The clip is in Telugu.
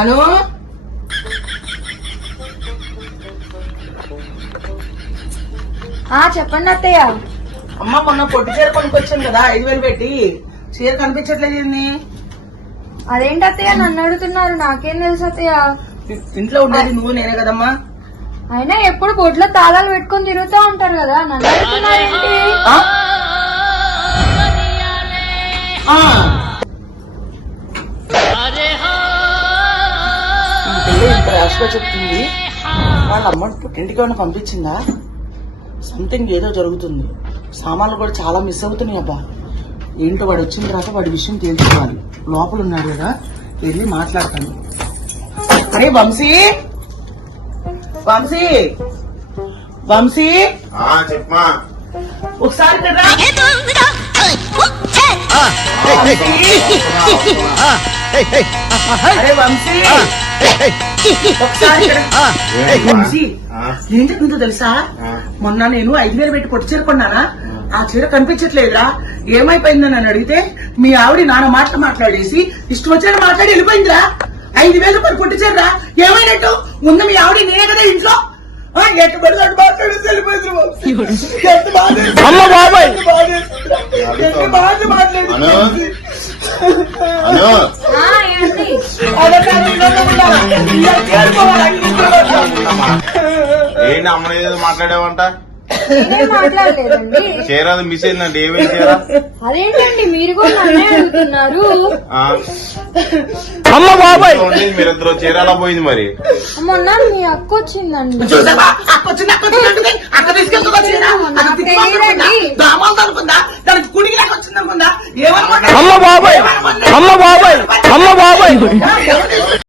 అను చెప్పండి అత్తయ్య. అమ్మ మొన్న పొట్టి చీర కొనుక్కొచ్చాను కదా 5,000 పెట్టి, చీర కనిపించట్లేదు ఏంది? అదేంటి అత్తయ్య నన్ను అడుగుతున్నారు? నాకేం తెలుసు అత్తయ్య. ఇంట్లో ఉండేది నువ్వు నేనే కదమ్మా. అయినా ఎప్పుడు బొడ్లో తాళాలు పెట్టుకొని తిరుగుతూ ఉంటారు కదా, నన్ను అడుగుతున్నారేంటి? ఇంత ర్యాష్గా చెప్తుంది. వాళ్ళ అమ్మ పుట్టింటికి ఏమైనా పంపించిందా? సంథింగ్ ఏదో జరుగుతుంది. సామాన్లు కూడా చాలా మిస్ అవుతున్నాయి అబ్బా. ఏంటో వాడు వచ్చిన తర్వాత వాడి విషయం తేల్చుకోవాలి. లోపల ఉన్నాడు కదా, వెళ్ళి మాట్లాడతాను. అరే వంశీ, వంశీ, వంశీ, చెప్పమా. ఒకసారి కదా. అరే వంశీ, ఒకసారి వంశీ, ఏం చెప్పిందో తెలుసా? మొన్న నేను 5,000 పెట్టి పొట్టి చీర కొన్నానా, ఆ చీర కనిపించట్లేదురా, ఏమైపోయిందని నన్ను అడిగితే మీ ఆవిడ నాన్న మాటలు మాట్లాడేసి ఇష్టం వచ్చిన మాట్లాడి వెళ్ళిపోయిందిరా. 5,000 రూపాయలు పొట్టి చీరరా, ఏమైనట్టు? ముందు మీ ఆవిడ నేనే కదా ఇంట్లో. ఎట్టు పడినట్టు మాట్లాడేసి వెళ్ళిపోయింది. ఏంటి అమ్మ ఏదో మాట్లాడేవంట? మాట్లాడలేదండి. చీర మిస్ అయిందండి. ఏమేమి చీర? అదేంటండి మీరు కూడా నన్నే అడుగుతున్నారు? మీరిద్దరు చీర ఎలా పోయింది మరి? మొన్న మీ అక్క వచ్చిందండి. అక్క తీసుకెళ్తుందా? అనుకుందా దానికి కుడికి నాకు వచ్చింది అనుకుందా? ఏమనుకుంటా?